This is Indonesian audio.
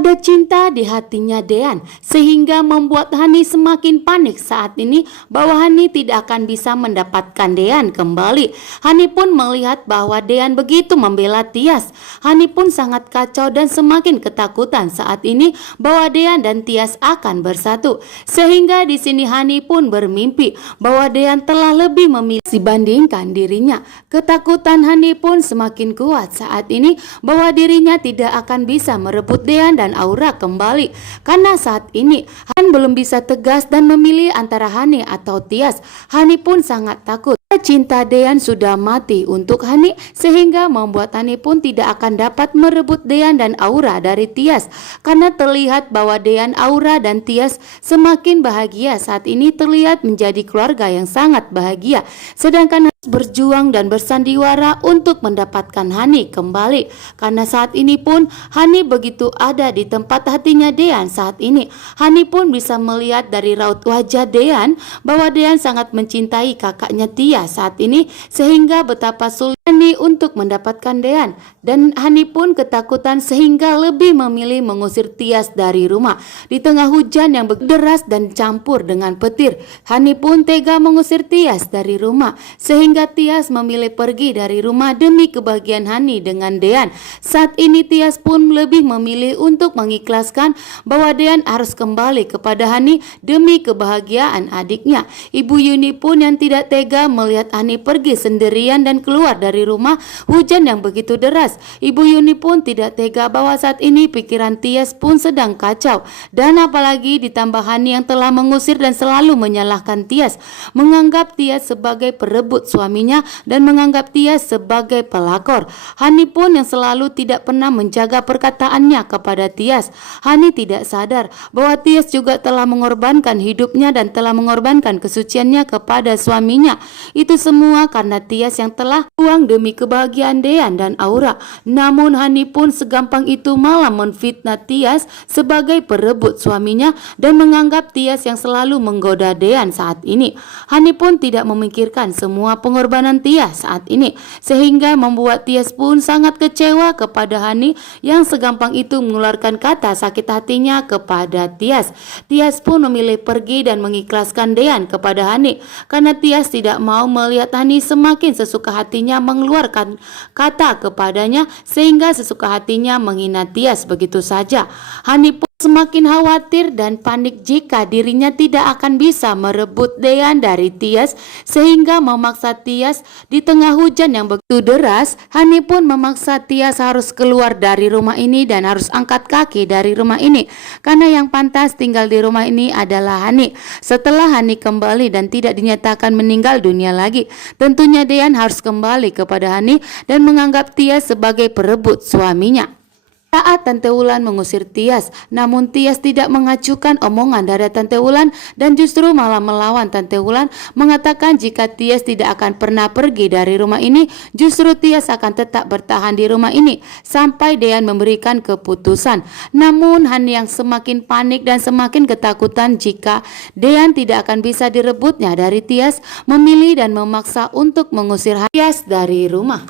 Ada cinta di hatinya Dean, sehingga membuat Hani semakin panik saat ini bahwa Hani tidak akan bisa mendapatkan Dean kembali. Hani pun melihat bahwa Dean begitu membela Tias. Hani pun sangat kacau dan semakin ketakutan saat ini bahwa Dean dan Tias akan bersatu. Sehingga di sini Hani pun bermimpi bahwa Dean telah lebih memilih dibandingkan dirinya. Ketakutan Hani pun semakin kuat saat ini bahwa dirinya tidak akan bisa merebut Dean dan Aura kembali, karena saat ini Han belum bisa tegas dan memilih antara Hani atau Tias. Hani pun sangat takut. Cinta Dean sudah mati untuk Hani, sehingga membuat Hani pun tidak akan dapat merebut Dean dan Aura dari Tias, karena terlihat bahwa Dean, Aura dan Tias semakin bahagia saat ini, terlihat menjadi keluarga yang sangat bahagia, sedangkan berjuang dan bersandiwara untuk mendapatkan Hani kembali, karena saat ini pun Hani begitu ada di tempat hatinya Dean. Saat ini Hani pun bisa melihat dari raut wajah Dean bahwa Dean sangat mencintai kakaknya Tias saat ini, sehingga betapa sulit Hani untuk mendapatkan Dean, dan Hani pun ketakutan sehingga lebih memilih mengusir Tias dari rumah. Di tengah hujan yang begitu deras dan campur dengan petir, Hani pun tega mengusir Tias dari rumah, sehingga Tias memilih pergi dari rumah demi kebahagiaan Hani dengan Dean. Saat ini Tias pun lebih memilih untuk mengikhlaskan bahwa Dean harus kembali kepada Hani demi kebahagiaan adiknya. Ibu Yuni pun yang tidak tega melihat Hani pergi sendirian dan keluar dari rumah hujan yang begitu deras. Ibu Yuni pun tidak tega bahwa saat ini pikiran Tias pun sedang kacau, dan apalagi ditambah Hani yang telah mengusir dan selalu menyalahkan Tias, menganggap Tias sebagai perebut suaminya dan menganggap Tias sebagai pelakor. Hani pun yang selalu tidak pernah menjaga perkataannya kepada Tias. Hani tidak sadar bahwa Tias juga telah mengorbankan hidupnya dan telah mengorbankan kesuciannya kepada suaminya. Itu semua karena Tias yang telah buang demi kebahagiaan Dean dan Aura. Namun Hani pun segampang itu malah menfitnah Tias sebagai perebut suaminya dan menganggap Tias yang selalu menggoda Dean saat ini. Hani pun tidak memikirkan semua pengorbanan Tias saat ini, sehingga membuat Tias pun sangat kecewa kepada Hani yang segampang itu mengeluarkan kata sakit hatinya kepada Tias. Tias pun memilih pergi dan mengikhlaskan Dean kepada Hani, karena Tias tidak mau melihat Hani semakin sesuka hatinya mengeluarkan kata kepadanya, sehingga sesuka hatinya menghina Tias begitu saja. Hani pun semakin khawatir dan panik jika dirinya tidak akan bisa merebut Dean dari Tias, sehingga memaksa Tias di tengah hujan yang begitu deras. Hani pun memaksa Tias harus keluar dari rumah ini dan harus angkat kaki dari rumah ini, karena yang pantas tinggal di rumah ini adalah Hani. Setelah Hani kembali dan tidak dinyatakan meninggal dunia lagi, tentunya Dean harus kembali kepada Hani dan menganggap Tias sebagai perebut suaminya. Saat Tante Wulan mengusir Tias, namun Tias tidak mengacuhkan omongan dari Tante Wulan dan justru malah melawan Tante Wulan, mengatakan jika Tias tidak akan pernah pergi dari rumah ini, justru Tias akan tetap bertahan di rumah ini sampai Dean memberikan keputusan. Namun Hani yang semakin panik dan semakin ketakutan jika Dean tidak akan bisa direbutnya dari Tias, memilih dan memaksa untuk mengusir Tias dari rumah.